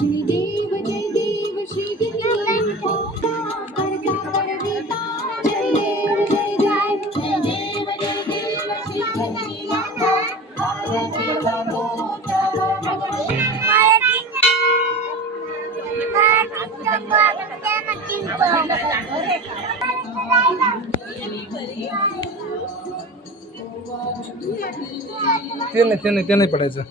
जय देव श्री गणेश करता करविता जय देव जय देव जय देव जय देव श्री गणेश ते नाही पडायचं.